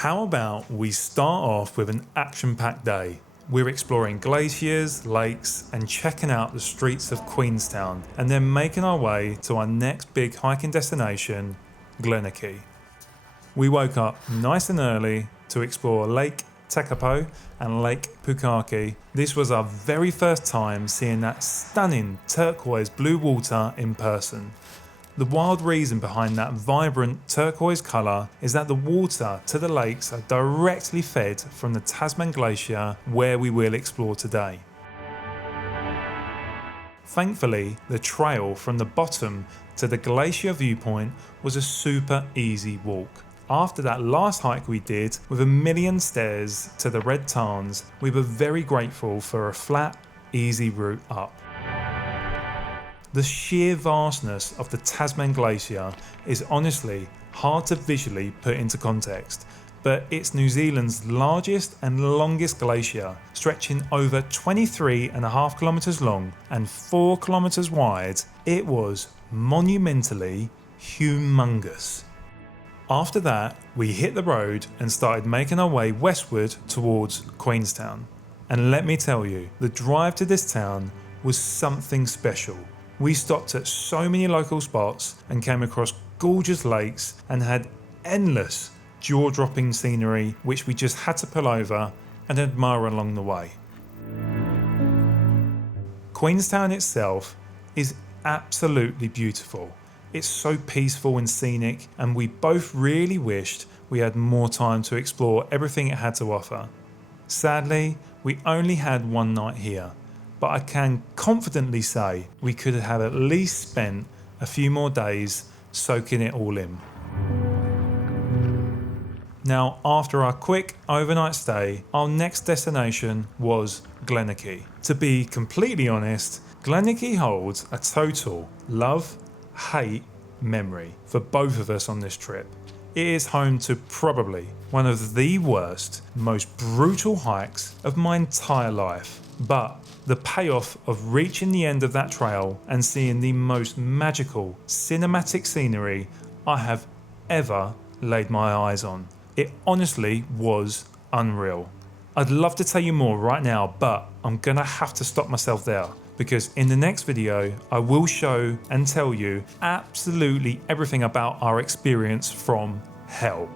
How about we start off with an action-packed day? We're exploring glaciers, lakes, and checking out the streets of Queenstown, and then making our way to our next big hiking destination, Glenorchy. We woke up nice and early to explore Lake Tekapo and Lake Pukaki. This was our very first time seeing that stunning turquoise blue water in person. The wild reason behind that vibrant turquoise colour is that the water to the lakes are directly fed from the Tasman Glacier, where we will explore today. Thankfully, the trail from the bottom to the Glacier Viewpoint was a super easy walk. After that last hike we did with a million stairs to the Red Tarns, we were very grateful for a flat, easy route up. The sheer vastness of the Tasman Glacier is honestly hard to visually put into context, but it's New Zealand's largest and longest glacier, stretching over 23.5 kilometres long and 4 kilometres wide. It was monumentally humongous. After that, we hit the road and started making our way westward towards Queenstown. And let me tell you, the drive to this town was something special. We stopped at so many local spots and came across gorgeous lakes and had endless jaw-dropping scenery which we just had to pull over and admire along the way. Queenstown itself is absolutely beautiful. It's so peaceful and scenic, and we both really wished we had more time to explore everything it had to offer. Sadly, we only had one night here, but I can confidently say we could have at least spent a few more days soaking it all in. Now, after our quick overnight stay, our next destination was Glenorchy. To be completely honest, Glenorchy holds a total love-hate memory for both of us on this trip. It is home to probably one of the worst, most brutal hikes of my entire life, but the payoff of reaching the end of that trail and seeing the most magical cinematic scenery I have ever laid my eyes on. It honestly was unreal. I'd love to tell you more right now, but I'm gonna have to stop myself there, because in the next video I will show and tell you absolutely everything about our experience from hell.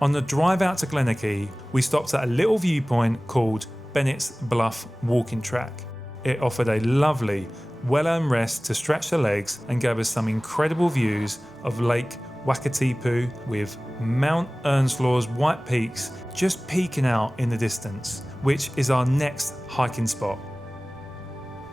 On the drive out to Glenorchy, we stopped at a little viewpoint called Bennett's Bluff walking track. It offered a lovely, well-earned rest to stretch the legs and gave us some incredible views of Lake Wakatipu with Mount Earnslaw's white peaks just peeking out in the distance, which is our next hiking spot.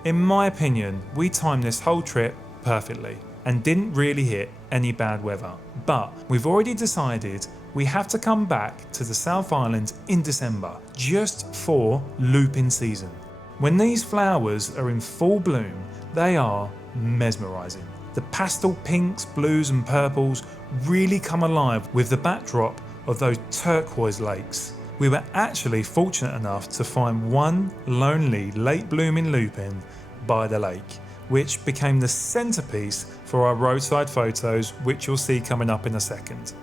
In my opinion, we timed this whole trip perfectly and didn't really hit any bad weather, but we've already decided we have to come back to the South Island in December, just for looping season. When these flowers are in full bloom, they are mesmerising. The pastel pinks, blues and purples really come alive with the backdrop of those turquoise lakes. We were actually fortunate enough to find one lonely late blooming lupin by the lake, which became the centrepiece for our roadside photos, which you'll see coming up in a second.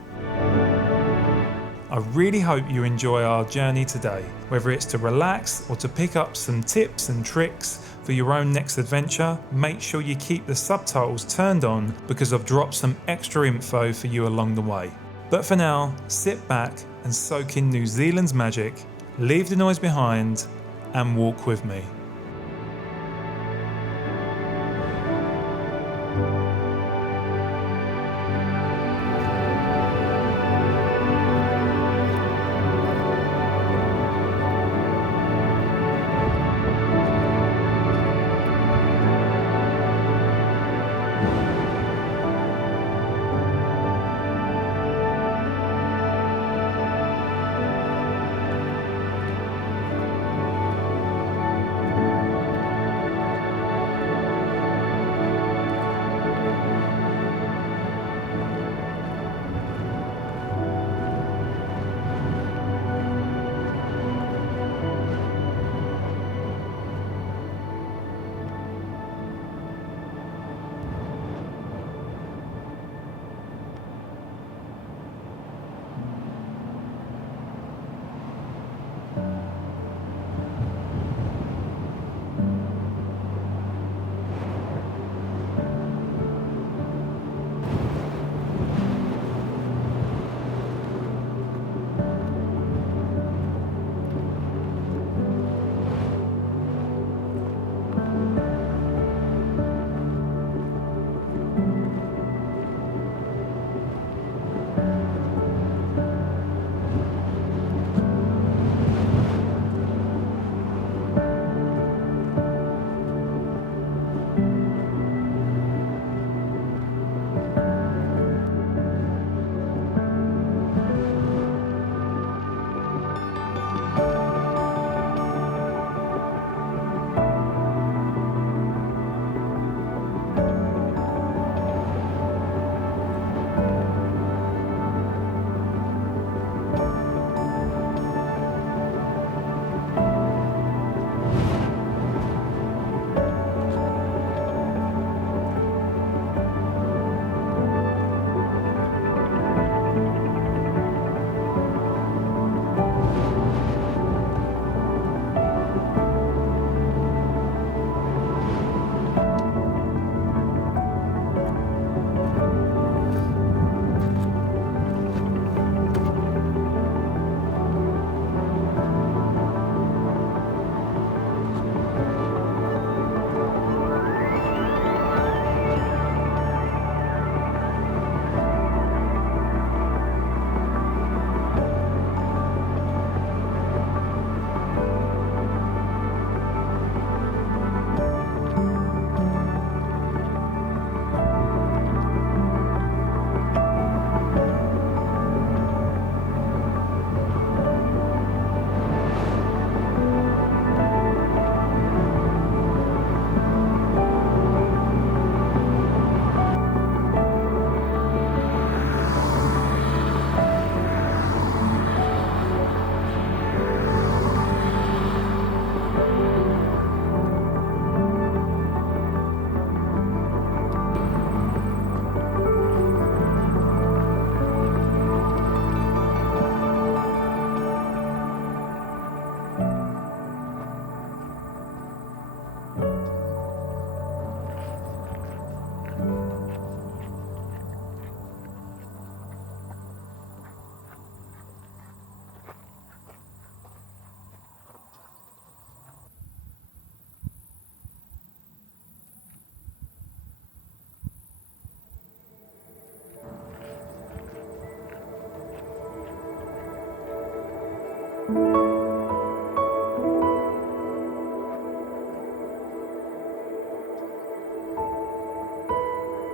I really hope you enjoy our journey today, whether it's to relax or to pick up some tips and tricks for your own next adventure. Make sure you keep the subtitles turned on because I've dropped some extra info for you along the way. But for now, sit back and soak in New Zealand's magic, leave the noise behind and walk with me.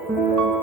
you.